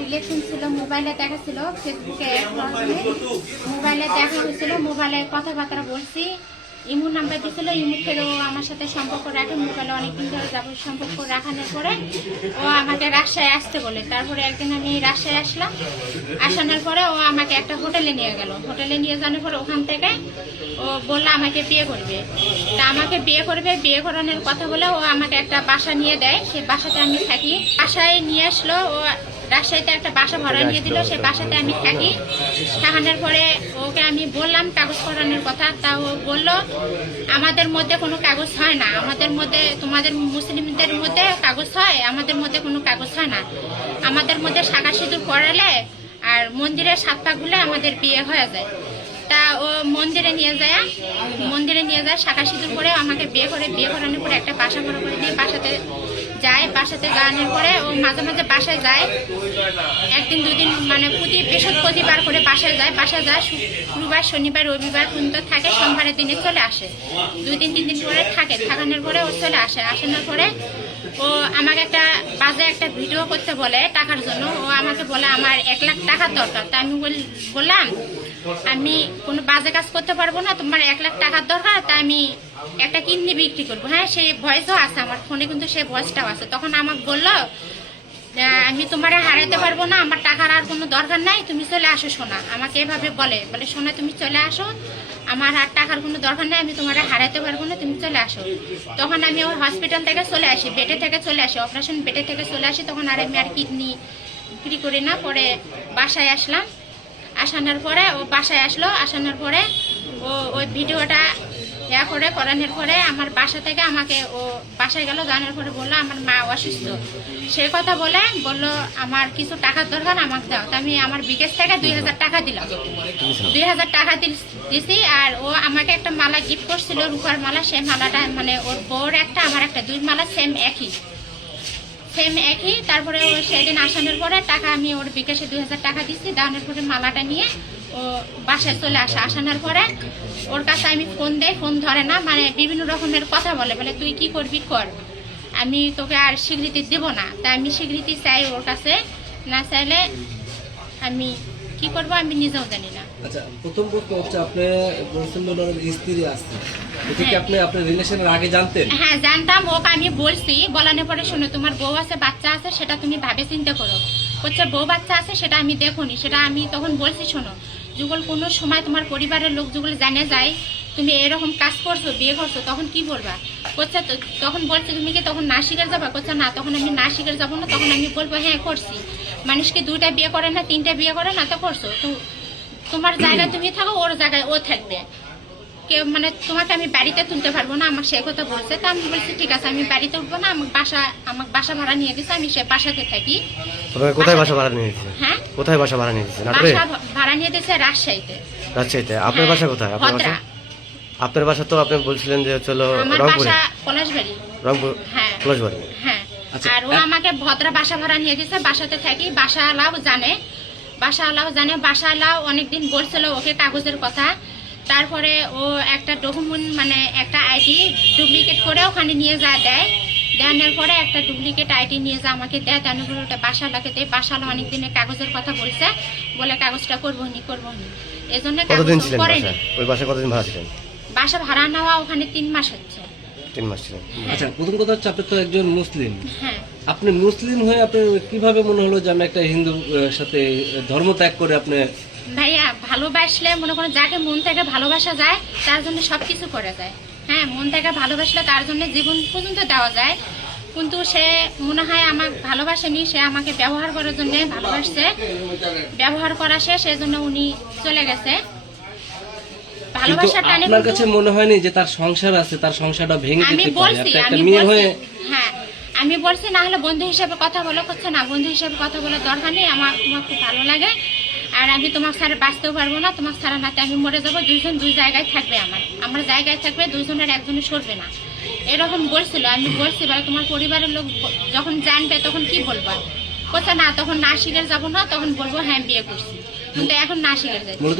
Relation ছিল মোবাইলে দেখা ছিল ফেসবুকে মোবাইলে দেখা হয়েছিল মোবাইলে কথাবার্তা বলছি। ইমু নাম্বার দিয়েছিল ইমু ও আমার সাথে সম্পর্ক রাখে। মোবাইলে অনেকদিন ধরে যাব সম্পর্ক রাখানোর পরে ও আমাকে রাজশাহী আসতে বলে। তারপরে একদিন আমি রাজশাহী আসলাম। আসানোর পরে ও আমাকে একটা হোটেলে নিয়ে গেল। হোটেলে নিয়ে যাওয়ার পরে ওখান থেকে ও বলল, আমাকে বিয়ে করবে। তা আমাকে বিয়ে করবে, বিয়ে করানোর কথা বলে ও আমাকে একটা বাসা নিয়ে দেয়। সেই বাসাতে আমি থাকি। বাসায় নিয়ে আসলো, ও রাজশাহীতে একটা বাসা ভাড়া নিয়ে দিল। সেই বাসাতে আমি থাকি। থাকানোর পরে ওকে আমি বললাম কাগজ করানোর কথা, তা ও বলল, আমাদের মধ্যে কোনো কাগজ হয় না। আমাদের মধ্যে, তোমাদের মুসলিমদের মধ্যে কাগজ হয়, আমাদের মধ্যে কোনো কাগজ হয় না। আমাদের মধ্যে শাখা সিঁদুর পড়ালে আর মন্দিরে সাত পাক গুলে আমাদের বিয়ে হয়ে যায়। তা ও মন্দিরে নিয়ে যায়, মন্দিরে নিয়ে যায়, শাখা সিঁদুর করে আমাকে বিয়ে করে, বিয়ে করানোর পরে একটা বাসা ভাড়া করে দিয়ে বাসাতে যায় বাসাতে যাওয়ানোর পরে ও মাঝে মাঝে বাসায় যায়। একদিন, দুদিন মানে প্রতি বৃহস্পতিবার করে বাসায় যায়। বাসায় যায় শুক্রবার, শনিবার, রবিবার পর্যন্ত থাকে, সোমবারের দিনে চলে আসে। দুই দিন, তিন দিন করে থাকে। থাকানোর পরে ও চলে আসে। আসানোর পরে ও আমাকে একটা বাজে একটা ভিডিও করতে বলে টাকার জন্য। ও আমাকে বলে, আমার এক লাখ টাকার দরকার। তা আমি বল- বললাম আমি কোনো বাজে কাজ করতে পারব না, তোমার এক লাখ টাকার দরকার তা আমি একটা কিডনি বিক্রি করব। হ্যাঁ সেই ভয়েসও আছে আমার ফোনে কিন্তু সেই ভয়েসটাও আছে। তখন আমাকে বলল আমি তোমারে হারাতে পারব না, আমার টাকার আর কোনো দরকার নাই, তুমি চলে আসো সোনা। আমাকে এভাবে বলে বলে, সোনা, তুমি চলে আসো, আমার আর টাকার কোনো দরকার নাই, আমি তোমারে হারাতে পারব না, তুমি চলে আসো। তখন আমি ওই হসপিটাল থেকে চলে আসি বেডে থেকে চলে আসি অপারেশন বেডে থেকে চলে আসি, তখন আর আমি আর কিডনি বিক্রি করি না, পরে বাসায় আসলাম। আসানোর পরে ও বাসায় আসলো, আসানোর পরে ও ওই ভিডিওটা ইয়া করে, করানোর পরে আমার বাসা থেকে আমাকে ও বাসায় গেল জানার পরে বলল, আমার মা অসুস্থ। সে কথা বলে বলল, আমার কিছু টাকার দরকার, আমাকে দাও। তা আমি আমার বিকেশ থেকে দুই হাজার টাকা দিলাম। দুই হাজার টাকা দিছি আর ও আমাকে একটা মালা গিফট করছিল রূপার মালা সেই মালাটা মানে ওর বউর একটা, আমার একটা, দুই মালা সেম একই। সেম একই। তারপরে ও সেদিন আসানোর পরে টাকা আমি ওর বিকাশে দুই হাজার টাকা দিচ্ছি দানের পরে মালাটা নিয়ে ও বাসায় চলে আসে। আসানোর পরে ওর কাছে আমি ফোন দেয় ফোন ধরে না মানে বিভিন্ন রকমের কথা বলে। বলে, তুই কি করবি কর। আমি তোকে আর স্বীকৃতি দেব না। তাই আমি স্বীকৃতি চাই ওর কাছে। না চাইলে আমি কি করব আমি নিজেও জানি না। আচ্ছা প্রথম প্রশ্ন হচ্ছে আপনি বলছেন যে স্ত্রী আসছে এটা কি হ্যাঁ। আপনি আপনার রিলেশনের আগে জানতেন? হ্যাঁ জানতাম। ওকে আমি বলছি বলানোর পরে শোনো তোমার বউ আছে বাচ্চা আছে সেটা তুমি ভাবে চিন্তা করো। হচ্ছে বউ বাচ্চা আছে সেটা আমি দেখুনি সেটা আমি তখন বলছি শোনো যুগল কোনো সময় তোমার পরিবারের লোক যুগল জানে যায় তুমি এরকম কাজ করছ বিয়ে করছ তখন কি বলবা? করছে তখন বলছে তুমি কি তখন না শিখে যাবা? করছে না তখন আমি না শিখে যাব না তখন আমি বলব হ্যাঁ করছি। মানুষকে দুইটা বিয়ে করে না তিনটা বিয়ে করে না তো করছ? তো তোমার জায়গায় তুমি থাকো ওর জায়গায় ও থাকবে। কেউ মানে তোমাকে আমি বাড়িতে তুলতে পারব না আমার সে কথা বলছে। তা আমি বলছি ঠিক আছে আমি বাড়িতে উঠবো না আমার বাসা আমার বাসা ভাড়া নিয়ে দিছে আমি সে বাসাতে থাকি। কোথায় বাসা ভাড়া নিয়ে দিচ্ছে হ্যাঁ? কোথায় বাসা ভাড়া নিয়ে নাটোরে? বাসা ভাড়া নিয়ে দিছে রাজশাহীতে। রাজশাহীতে? আপনার হ্যাঁ, বাসা কোথায়? আপনার বাসা? আপনার বাসা তো আপনি বলছিলেন যে চলো আমার রংপুরে। বাসা পলাশবাড়ি। রংপুর হ্যাঁ। পলাশবাড়ি। হ্যাঁ। আর ও আমাকে ভদ্রা বাসা ভাড়া নিয়ে দিছে বাসাতে থাকি বাসা আলাও জানে বাসা আলাও জানে বাসা আলাও অনেকদিন বলছিল ওকে কাগজের কথা। তারপরে ও একটা ডকুমেন্ট মানে একটা আইডি ডুপ্লিকেট করে ওখানে নিয়ে যা দেয়। দেওয়ানোর পরে একটা ডুপ্লিকেট আইডি নিয়ে যা আমাকে দেয়। দেওয়ানোর পরে ওটা বাসালাকে দেয়। বাসালা অনেক দিনের কাগজের কথা বলছে বলে কাগজটা করব নি করব নি। এই জন্য কাগজ করেনি। ওই বাসায় কতদিন ভাড়া ছিলেন? বাসা ভাড়া নেওয়া ওখানে তিন মাস হচ্ছে। তিন মাস ছিলেন। আচ্ছা প্রথম কথা হচ্ছে আপনি তো একজন মুসলিম। হ্যাঁ। আপনি মুসলিম হয়ে আপনি কীভাবে মনে হলো যে আমি একটা হিন্দু সাথে ধর্ম ত্যাগ করে আপনি ভাইয়া ভালোবাসলে মনে করেন যাকে মন থেকে ভালোবাসা যায় তার জন্য সবকিছু করা যায়। হ্যাঁ মন থেকে ভালোবাসলে তার জন্য জীবন পর্যন্ত দেওয়া যায়। কিন্তু সে মনে হয় আমার ভালোবাসেনি সে আমাকে ব্যবহার করার জন্য ভালোবাসছে। ব্যবহার করা শেষ সেজন্য উনি চলে গেছে। ভালোবাসার টানে আপনার কাছে মনে হয়নি যে তার সংসার আছে তার সংসারটা ভেঙে আমি দিতে পারে? বলছি একটা আমি মেয়ে বলছি হয়ে হ্যাঁ আমি বলছি না হলে বন্ধু হিসেবে কথা বলো করছে না। বন্ধু হিসেবে কথা বলে দরকার নেই আমার তোমার খুব ভালো লাগে। আর আমি তোমার ছাড়া বাঁচতেও পারব না তোমার ছাড়া নাতে আমি মরে যাব। দুইজন দুই জায়গায় থাকবে আমার। আমার জায়গায় থাকবে দুইজনের একজনে সরবে না। এরকম বলছিল আমি বলছি বলে তোমার পরিবারের লোক যখন জানবে তখন কি বলব? করছে না তখন না শিখে যাব না তখন বলব হ্যাঁ বিয়ে করছি। কিন্তু এখন না শিখে যাই মূলত